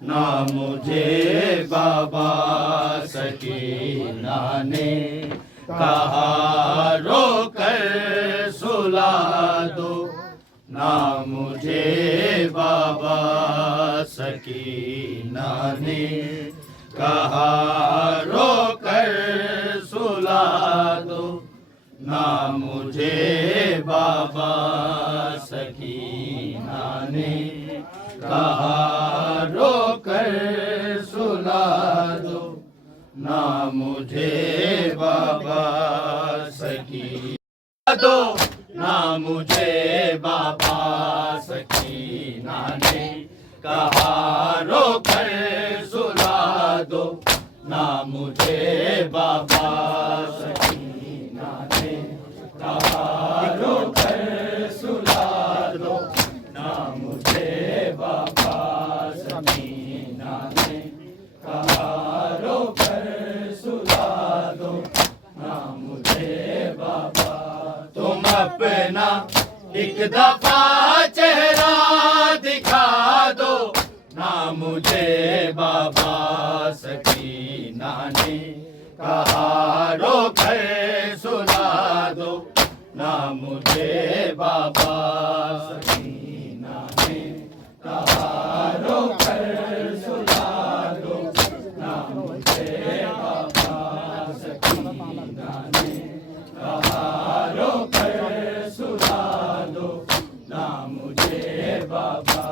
ना मुझे बाबा सकीना ने कहा रोकर सुला दो, ना मुझे बाबा सकीना ने कहा रोकर सुला दो, ना मुझे बाबा सकीना ने कहा रोकर सुला दो, ना मुझे बाबा सकीना दो, ना मुझे बाबा सकीना ने कहा रोकर सुला दो, ना मुझे बाबा सकीना ने कहा रोकर सुला दो, ना मुझे बाबा सकीना ने कहा रोकर सुला दो, ना मुझे बाबा। तुम अपना एक दफा चेहरा दिखा दो, ना मुझे बाबा सकीना ने कहा रोकर सुला दो, ना मुझे बाबा सकीना ने कहा रोकर सुला दो, ना मुझे बाबा सकीना ने कहा रोकर सुला दो, ना मुझे बाबा।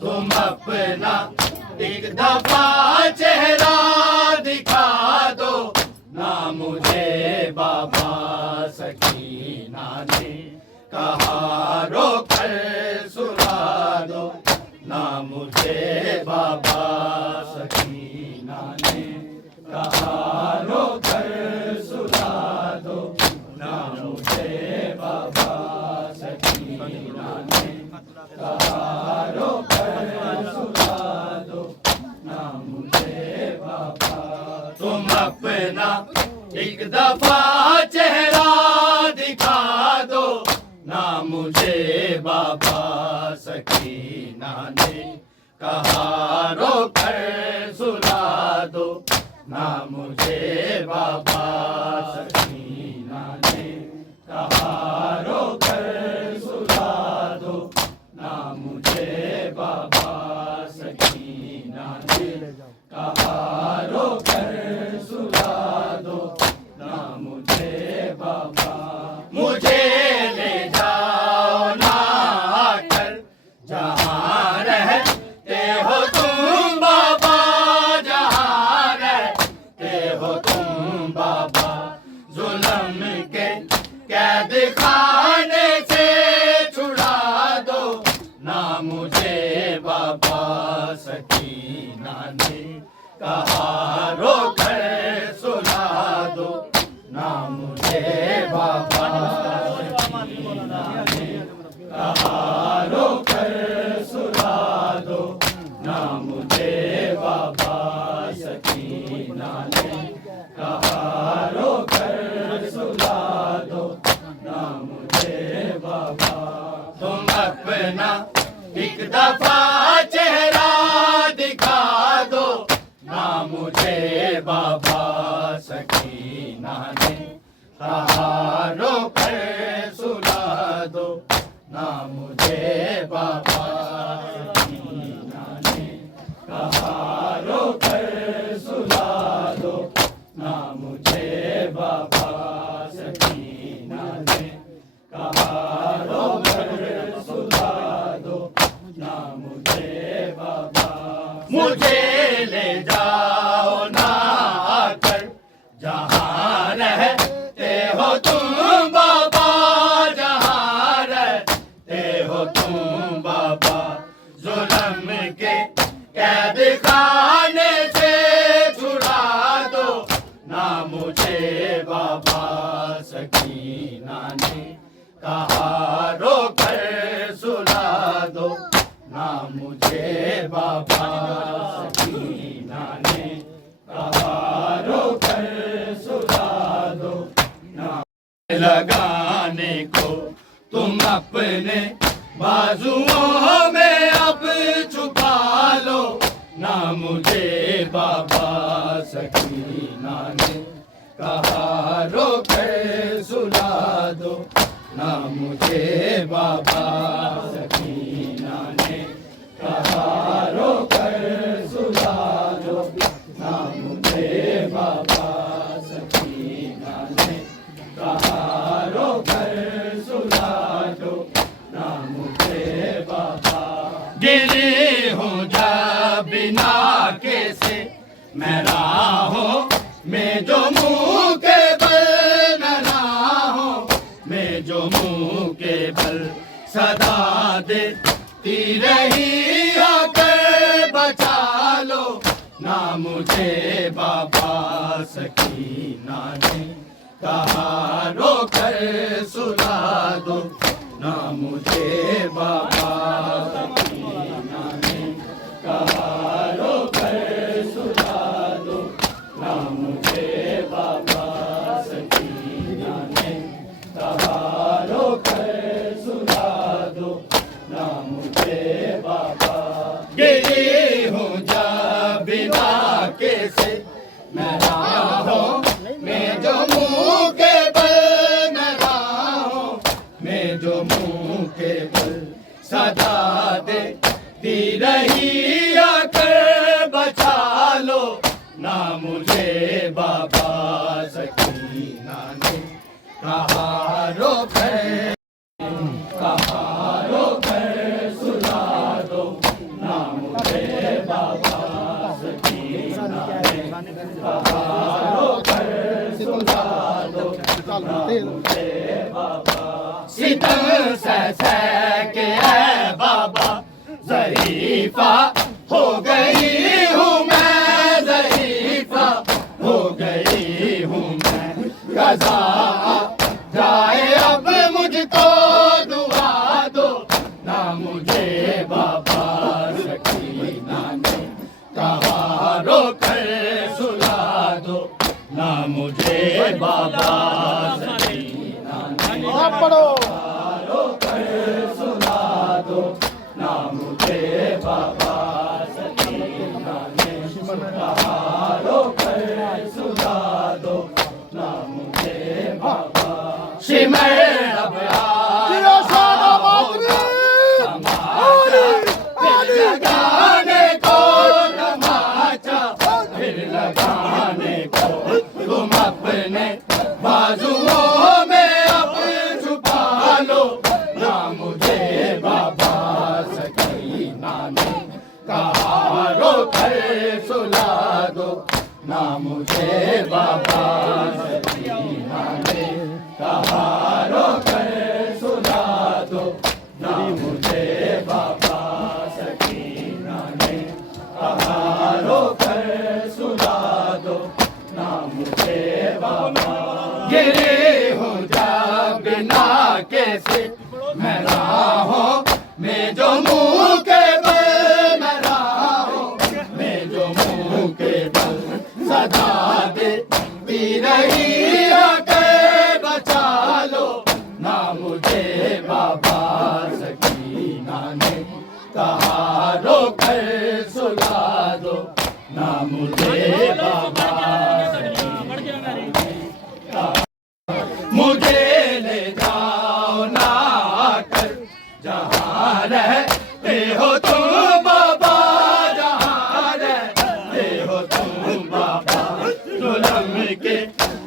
तुम अपना एक दफा चेहरा दिखा दो, ना मुझे बाबा सकीना ने कहा बाबा। तुम अपना एक दफा चेहरा दिखा दो ना मुझे बाबा। सकीना ने कहा रोकर सुला दो ना मुझे बाबा। सकीना ने कहा रोकर सुला दो ना मुझे बाबा। सकीना ने कहा रोकर सुला दो ना मुझे बाबा। मुझे ले जाओ ना आकर जहाँ रहते हो तुम बाबा। जहाँ रहते हो तुम बाबा। जुल्म के कैद खाने से छुड़ा दो ना मुझे बाबा। सकीना ने कहा रोकर सुला दो ना मुझे बाबा। सकीना ने कहा रोकर सुला दो ना मुझे बाबा। सकीना ने कहा रोकर सुला दो ना मुझे बाबा। तुम अपना एक दफा चेहरा दिखा दो ना मुझे बाबा। सकीना ने कहा रोकर सुला दो ना मुझे बाबा। सकीना ने कहा रोकर सुला दो ना मुझे बाबा। सकीना ने कहा रोकर सुला दो ना मुझे बाबा। मुझे ले जाओ ना आकर जहाँ रहते हो तुम बाबा। जहाँ रहते हो तुम बाबा। जुल्म के कैद खाने से छुड़ा दो ना मुझे बाबा। सकीना ने कहा रोकर सुला दो ना मुझे बाबा। सकीना ने कहा रोकर सुला दो ना। लगाने को तुम अपने बाजुओं में अब छुपा लो ना मुझे बाबा। सकीना ने कहा रोकर सुला दो ना मुझे बाबा। सकीना ने कहा रोकर सुला दो ना मुझे बाबा। सकीना ने कहा रोकर सुला दो ना मुझे बाबा। गिरी हूँ जब बिना के से मैं राहों में जो मुँह के बल। मैं राहों में जो मुँह के बल सदा देती रही आकर बचा लो ना मुझे बाबा। सकीना ने कहा रोकर सुला दो ना मुझे बाबा। सकीना ने कहा रोकर सुला दो ना मुझे बाबा। सकीना ने कहा रोकर सुला दो ना मुझे बाबा। गिरी हूँ जब बिना के से मैं राहों में जो मुँह के बल। मैं राहों में जो मुँह के बल सदा देती रही आकर बचा लो ना मुझे बाबा। सकीना ने कहा रोकर कहा रोकर सुला दो ना मुझे बाबा। सकीना ने कहा रोकर सुला दो ना मुझे बाबा। सितम सह के है बाबा ज़रीफ़ा हो गई हूँ मैं। ज़रीफ़ा हो गई हूँ मैं। क़ज़ा जाए अब मुझको दुआ दो ना मुझे बाबा। सकीना ने कहा रोकर ना मुझे बाबा सकीना ने पढ़ो कर सुना दो, ना मुझे बाबा सकीना ने कहारो कर सुना दो, ना मुझे बाबा सिमर अब लगाने को तमाचा, फिर लगाने को तुम अपने बाजुओं में अब छुपा लो, ना मुझे बाबा सकीना ने कहा रोक कर सुला दो, ना मुझे बाबा सकीना ने कहा रोक कर सुला दो, ना मुझे बाबा सकीना ने कहा रोक कर सुला दो, ना मुझे बाबा गिरे हूँ जब बिना कैसे मैं राहों में जो मुँह के बल मैं राहों में जो मुँह के बल सदा देती रही आके बचा लो, ना मुझे बाबा सकीना ने कहा रोक कर सुला दो, ना मुझे बाबा मुझे ले जाओ ना कर जहाँ रहते हो तुम बाबा, जहाँ रहते हो तुम बाबा, जुल्म के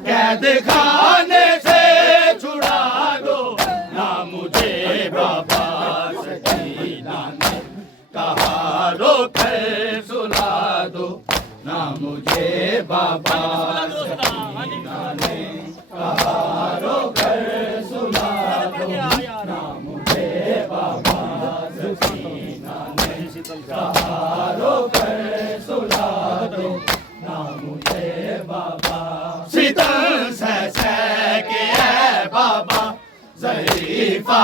कैद खाने से छुड़ा दो, ना मुझे बाबा सकीना ने कहा रोक कर सुला दो, ना मुझे बाबा सकीना ने कहा रोक कर सुला दो, ना मुझे बाबा सकीना ने कहा रोक कर सुला दो, ना मुझे बाबा सितम सह के है बाबा ज़रीफ़ा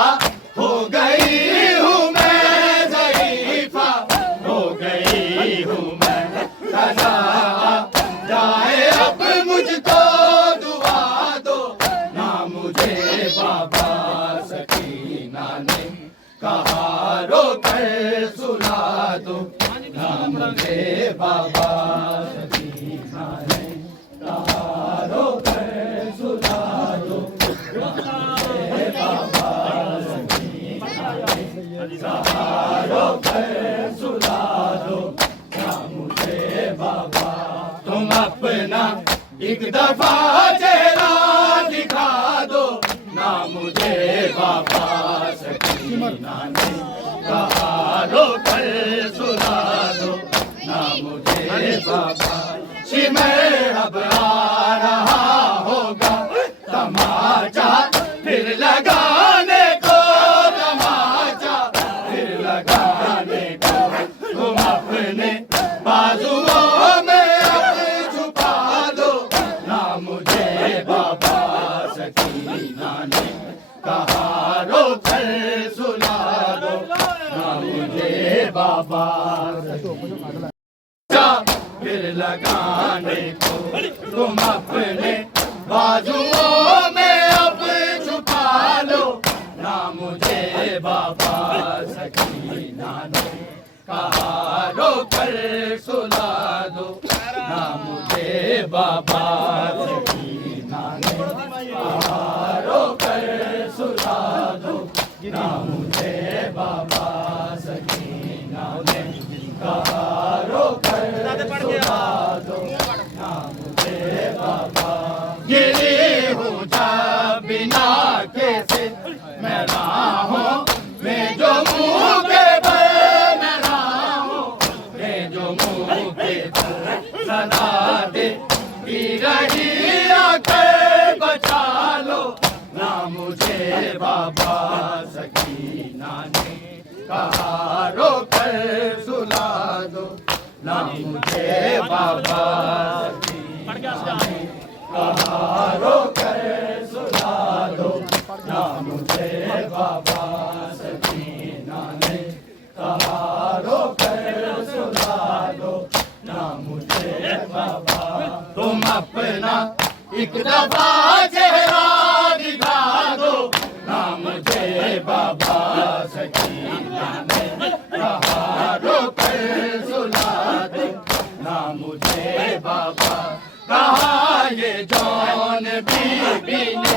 हो गई हूँ मैं, ज़रीफ़ा हो गई हूँ मैं, सदा जाए अब मुझको दुआ दो, ना मुझे बाबा सकीना ने कहा रोक कर सुला दो, ना मुझे बाबा सकीना ने कहा रोक कर सुला दो, ना मुझे बाबा सकीना ने कहा रोक कर सुला दो, ना मुझे बाबा तुम अपना एक दफा चेहरा दिखा दो, ना मुझे बाबा सकीना ने कहा रोक कर सुला दो, ना मुझे बाबा सिमर अब आ रहा होगा तमाचा, फिर लगाने को तमाचा, फिर लगाने को तुम अपने बाजुओं में अब छुपा दो, ना मुझे बाबा सकीना ने कहा रोक कर सुला दो, ना मुझे बाबा फिर लगाने को तुम अपने बाजुओं में अब छुपा लो, ना मुझे बाबा सकीना ने कहा रोक कर सुला दो, ना मुझे बाबा सकीना ने कहा रोक कर सुला दो, ना मुझे बाबा सकीना ने कहा रोक कर सुला दो, ना मुझे बाबा गिरी हूँ जब बिना कैसे मैं राहों में जो मुँह के बल मैं राहों में जो मुँह के बल सदा देती रही आके बचा लो, ना मुझे बाबा सकीना ने कहा रोक कर सुला दो, ना मुझे बाबा सकीना ने कहा रोक कर सुला दो, ना मुझे बाबा सकीना ने कहा रोक कर सुला दो, ना मुझे बाबा तुम अपना एक दफा चेहरा दिखा दो ना मुझे बाबा सकीना ने कहा रोकर सुला दो ना मुझे बाबा कहा ये जौन बीबी ने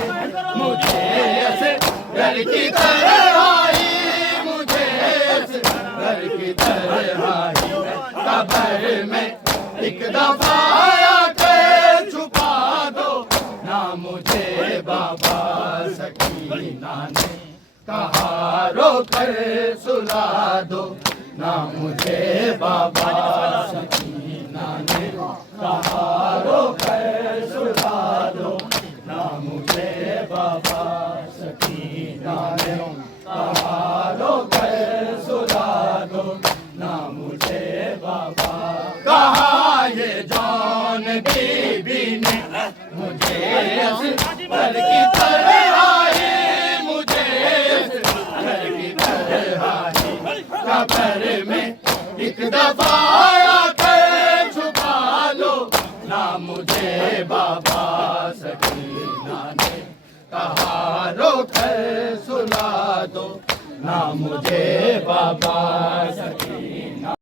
मुझे ऐसे घर की तरह आई मुझे ऐसे घर की तरह आई कब्र में एक दफा आकर छुपा दो ना मुझे बाबा सकीना ने कहा रोकर सुला दो ना मुझे बाबा सकीना ने कहा रोकर सुला दो ना मुझे बाबा सकीना ने कहा रोकर सुला दो ना मुझे बाबा कहा ये जौन बीबी ने मुझे घर की तरह आई मुझे घर की तरह आई कब्र में एक दफा आकर छुपा लो ना मुझे बाबा सकीना ने कहा रोकर सुला दो ना मुझे बाबा सकीना